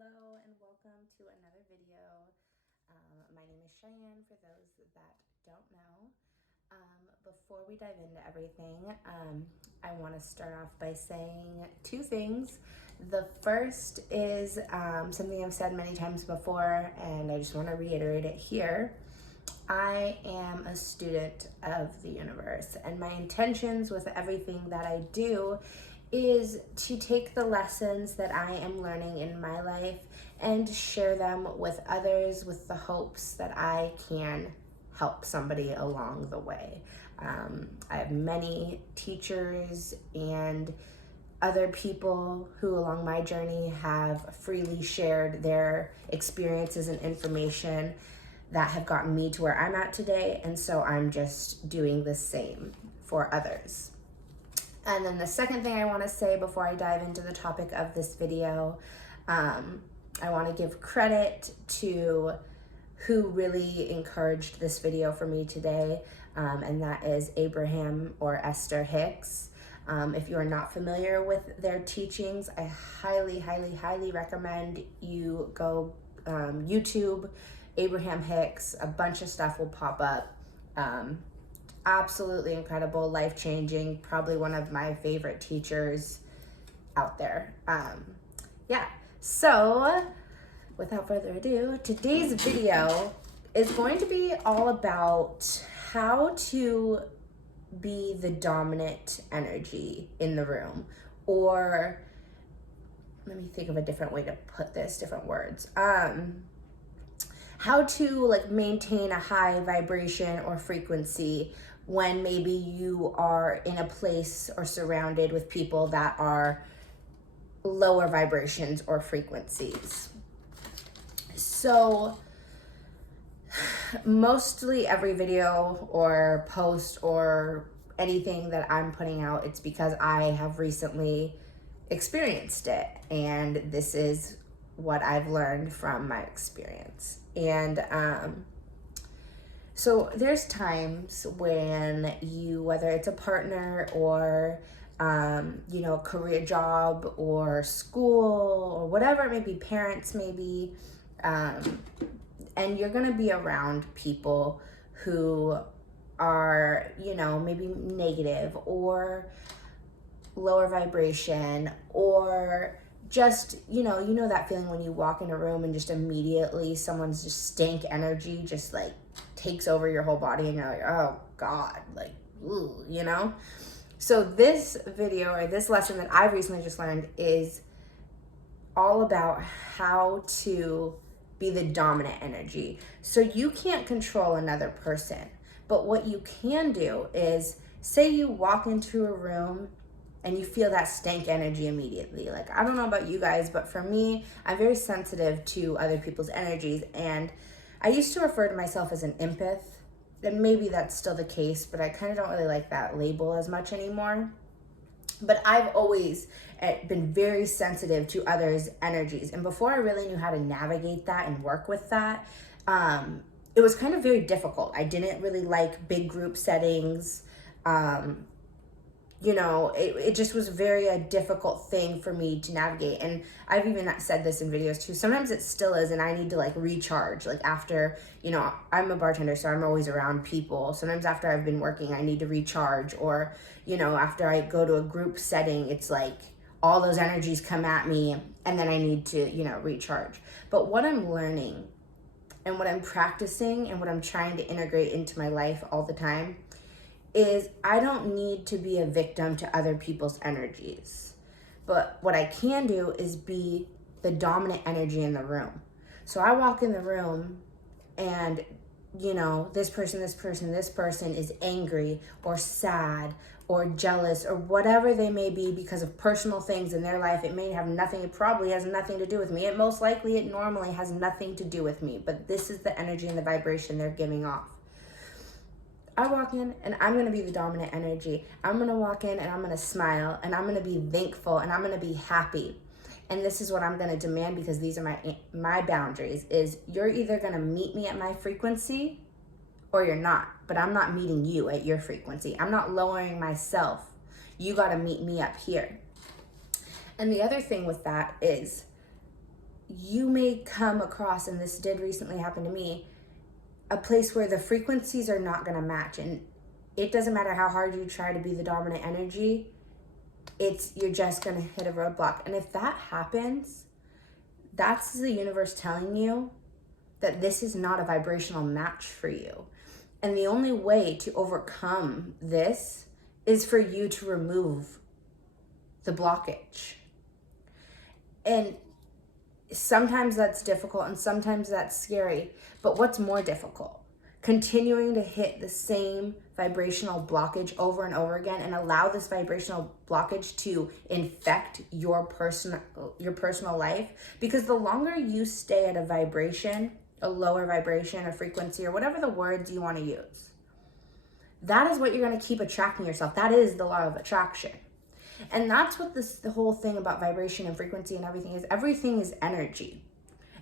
Hello and welcome to another video. My name is Cheyenne, for those that don't know. Before we dive into everything, I want to start off by saying two things. The first is something I've said many times before, and I just want to reiterate it here. I am a student of the universe, and my intentions with everything that I do is to take the lessons that I am learning in my life and share them with others with the hopes that I can help somebody along the way. I have many teachers and other people who along my journey have freely shared their experiences and information that have gotten me to where I'm at today, and so I'm just doing the same for others. And then the second thing I want to say before I dive into the topic of this video, I want to give credit to who really encouraged this video for me today, and that is Abraham or Esther Hicks. If you are not familiar with their teachings, I highly recommend you go YouTube Abraham Hicks. A bunch of stuff will pop up. Absolutely incredible, life-changing, probably one of my favorite teachers out there. So without further ado, today's video is going to be all about how to be the dominant energy in the room, or let me think of a different way to put this, different words. How to maintain a high vibration or frequency when maybe you are in a place or surrounded with people that are lower vibrations or frequencies. So mostly every video or post or anything that I'm putting out, it's because I have recently experienced it, and this is what I've learned from my experience. And so there's times when you, whether it's a partner or a career job or school or whatever it may be, parents maybe, and you're gonna be around people who are, maybe negative or lower vibration, or just, that feeling when you walk in a room and just immediately someone's just stank energy just takes over your whole body, and you're like, oh God, ooh, So this video, or this lesson that I've recently just learned, is all about how to be the dominant energy. So you can't control another person, but what you can do is, say you walk into a room and you feel that stank energy immediately. I don't know about you guys, but for me, I'm very sensitive to other people's energies, and I used to refer to myself as an empath, and maybe that's still the case, but I kind of don't really like that label as much anymore. But I've always been very sensitive to others' energies, and before I really knew how to navigate that and work with that, it was kind of very difficult. I didn't really like big group settings. It just was a difficult thing for me to navigate. And I've even said this in videos too. Sometimes it still is, and I need to recharge. After, I'm a bartender, so I'm always around people. Sometimes after I've been working, I need to recharge. Or, after I go to a group setting, it's all those energies come at me, and then I need to, recharge. But what I'm learning and what I'm practicing and what I'm trying to integrate into my life all the time is I don't need to be a victim to other people's energies. But what I can do is be the dominant energy in the room. So I walk in the room and, this person is angry or sad or jealous or whatever they may be because of personal things in their life. It probably has nothing to do with me. It normally has nothing to do with me, but this is the energy and the vibration they're giving off. I walk in and I'm going to be the dominant energy. I'm going to walk in and I'm going to smile and I'm going to be thankful and I'm going to be happy. And this is what I'm going to demand, because these are my boundaries, is you're either going to meet me at my frequency or you're not. But I'm not meeting you at your frequency. I'm not lowering myself. You got to meet me up here. And the other thing with that is, you may come across, and this did recently happen to me, a place where the frequencies are not going to match. And it doesn't matter how hard you try to be the dominant energy, you're just going to hit a roadblock. And if that happens, that's the universe telling you that this is not a vibrational match for you. And the only way to overcome this is for you to remove the blockage. And sometimes that's difficult and sometimes that's scary. But what's more difficult? Continuing to hit the same vibrational blockage over and over again and allow this vibrational blockage to infect your personal life. Because the longer you stay at a vibration, a lower vibration, a frequency, or whatever the words you want to use, that is what you're going to keep attracting yourself. That is the law of attraction. And that's what the whole thing about vibration and frequency and everything is. Everything is energy.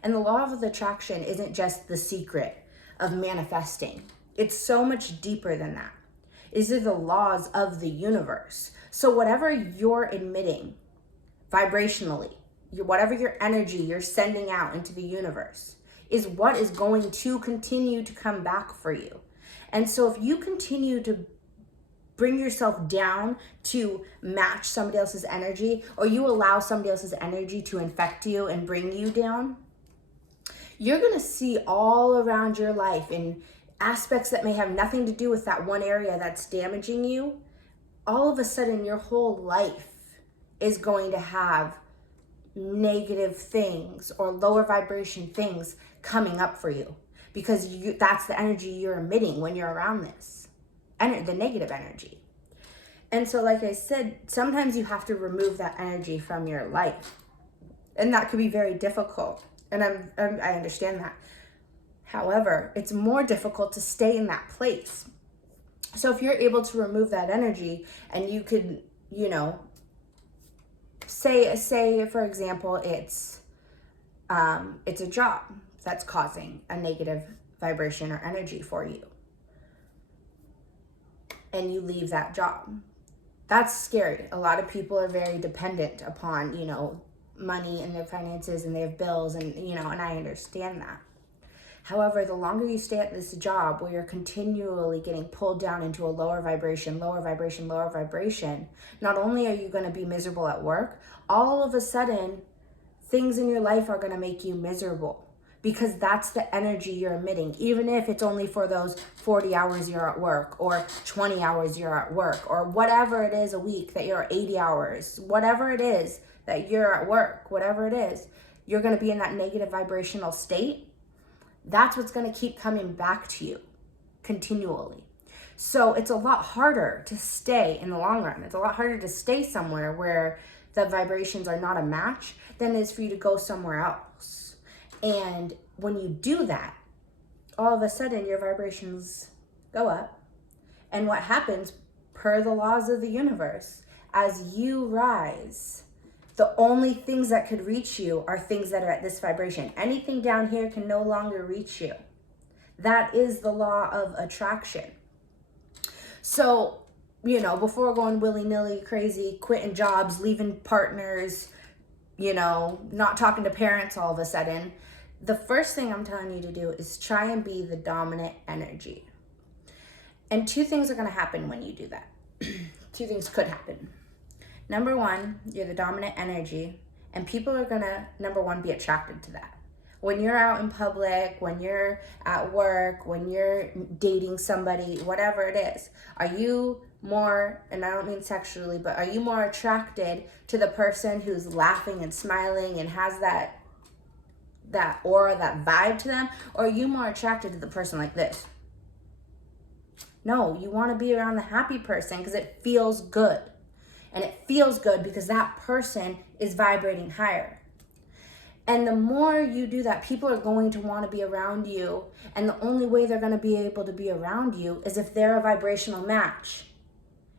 And the law of attraction isn't just the secret of manifesting. It's so much deeper than that. These are the laws of the universe. So whatever you're emitting vibrationally, whatever your energy you're sending out into the universe is what is going to continue to come back for you. And so if you continue to bring yourself down to match somebody else's energy, or you allow somebody else's energy to infect you and bring you down, you're going to see all around your life in aspects that may have nothing to do with that one area that's damaging you. All of a sudden, your whole life is going to have negative things or lower vibration things coming up for you, because that's the energy you're emitting when you're around this, the negative energy. And so, like I said, sometimes you have to remove that energy from your life, and that could be very difficult. And I understand that. However, it's more difficult to stay in that place. So if you're able to remove that energy, and you could, say for example, it's a job that's causing a negative vibration or energy for you, and you leave that job. That's scary. A lot of people are very dependent upon, money and their finances, and they have bills, and, and I understand that. However, the longer you stay at this job where you're continually getting pulled down into a lower vibration, not only are you going to be miserable at work, all of a sudden, things in your life are going to make you miserable, because that's the energy you're emitting, even if it's only for those 40 hours you're at work, or 20 hours you're at work, or whatever it is a week that you're 80 hours, whatever it is that you're at work, whatever it is, you're going to be in that negative vibrational state. That's what's going to keep coming back to you continually. So it's a lot harder to stay in the long run. It's a lot harder to stay somewhere where the vibrations are not a match than it is for you to go somewhere else. And when you do that, all of a sudden your vibrations go up. And what happens, per the laws of the universe, as you rise, the only things that could reach you are things that are at this vibration. Anything down here can no longer reach you. That is the law of attraction. So, before going willy-nilly crazy, quitting jobs, leaving partners, not talking to parents all of a sudden, the first thing I'm telling you to do is try and be the dominant energy. And two things are going to happen when you do that. Two things could happen. Number one, you're the dominant energy, and people are going to, number one, be attracted to that. When you're out in public, when you're at work, when you're dating somebody, whatever it is, are you more, and I don't mean sexually, but are you more attracted to the person who's laughing and smiling and has that aura, that vibe to them? Or are you more attracted to the person like this? No, you want to be around the happy person because it feels good. And it feels good because that person is vibrating higher. And the more you do that, people are going to want to be around you. And the only way they're going to be able to be around you is if they're a vibrational match.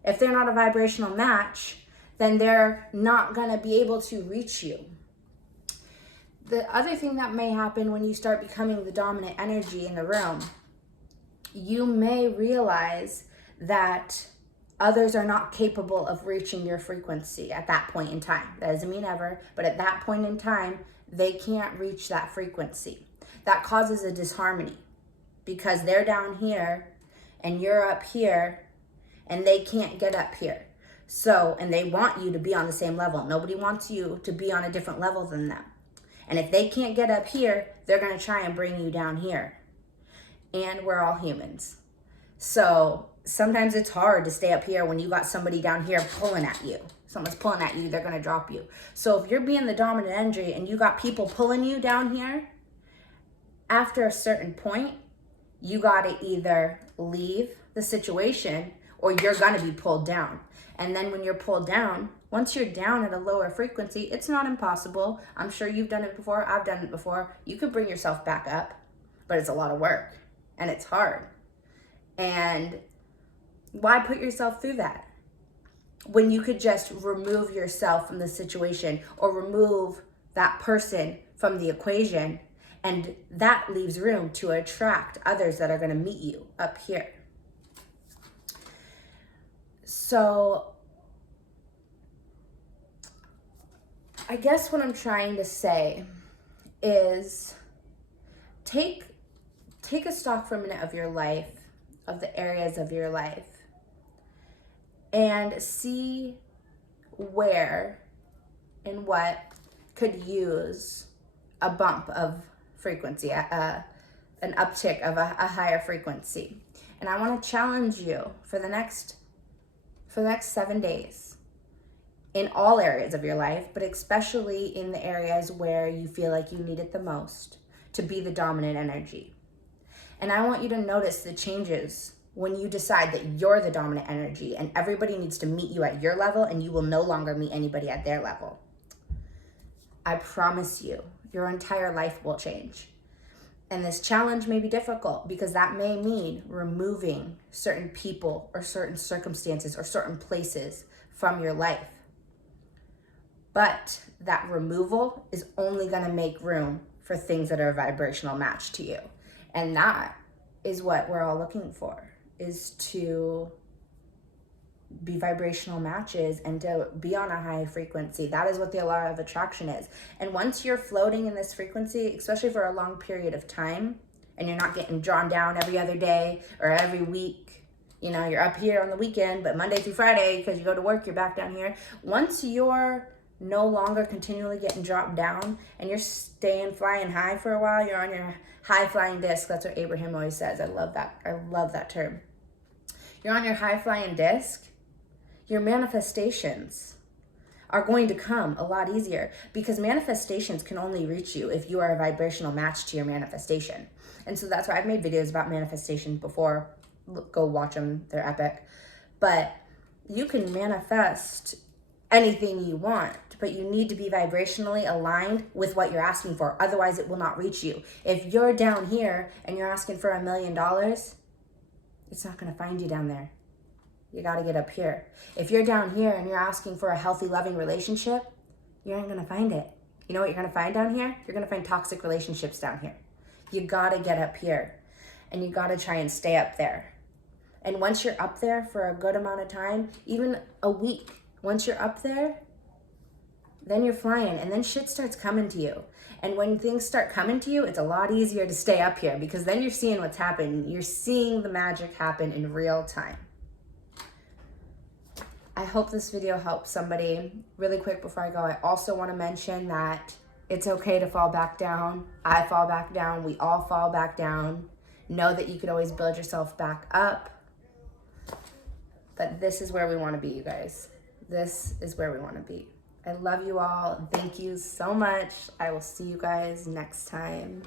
If they're not a vibrational match, then they're not going to be able to reach you. The other thing that may happen when you start becoming the dominant energy in the room, you may realize that others are not capable of reaching your frequency at that point in time. That doesn't mean ever, but at that point in time, they can't reach that frequency. That causes a disharmony because they're down here and you're up here and they can't get up here. So, and they want you to be on the same level. Nobody wants you to be on a different level than them. And if they can't get up here, they're going to try and bring you down here. And we're all humans. So sometimes it's hard to stay up here when you got somebody down here pulling at you. Someone's pulling at you, they're going to drop you. So if you're being the dominant energy and you got people pulling you down here, after a certain point, you got to either leave the situation or you're going to be pulled down. And then when you're pulled down, once you're down at a lower frequency, it's not impossible. I'm sure you've done it before. I've done it before. You could bring yourself back up, but it's a lot of work and it's hard. And why put yourself through that when you could just remove yourself from the situation or remove that person from the equation, and that leaves room to attract others that are going to meet you up here. So I guess what I'm trying to say is take a stock for a minute of your life, of the areas of your life, and see where and what could use a bump of frequency, an uptick of a higher frequency. And I want to challenge you for the next 7 days in all areas of your life, but especially in the areas where you feel like you need it the most, to be the dominant energy. And I want you to notice the changes when you decide that you're the dominant energy and everybody needs to meet you at your level and you will no longer meet anybody at their level. I promise you, your entire life will change. And this challenge may be difficult because that may mean removing certain people or certain circumstances or certain places from your life. But that removal is only going to make room for things that are a vibrational match to you. And that is what we're all looking for, is to be vibrational matches and to be on a high frequency. That is what the law of attraction is. And once you're floating in this frequency, especially for a long period of time, and you're not getting drawn down every other day or every week, you know, you're up here on the weekend, but Monday through Friday, because you go to work, you're back down here. Once you're no longer continually getting dropped down and you're staying flying high for a while, you're on your high flying disc. That's what Abraham always says. I love that term. You're on your high flying disc. Your manifestations are going to come a lot easier, because manifestations can only reach you if you are a vibrational match to your manifestation. And so that's why I've made videos about manifestations before. Go watch them. They're epic. But you can manifest anything you want, but you need to be vibrationally aligned with what you're asking for. Otherwise, it will not reach you. If you're down here and you're asking for $1 million, it's not going to find you down there. You got to get up here. If you're down here and you're asking for a healthy, loving relationship, you ain't going to find it. You know what you're going to find down here? You're going to find toxic relationships down here. You got to get up here, and you got to try and stay up there. And once you're up there for a good amount of time, even a week, once you're up there, then you're flying, and then shit starts coming to you. And when things start coming to you, it's a lot easier to stay up here, because then you're seeing what's happening. You're seeing the magic happen in real time. I hope this video helps somebody. Really quick before I go, I also want to mention that it's okay to fall back down. I fall back down. We all fall back down. Know that you could always build yourself back up. But this is where we want to be, you guys. This is where we want to be. I love you all. Thank you so much. I will see you guys next time.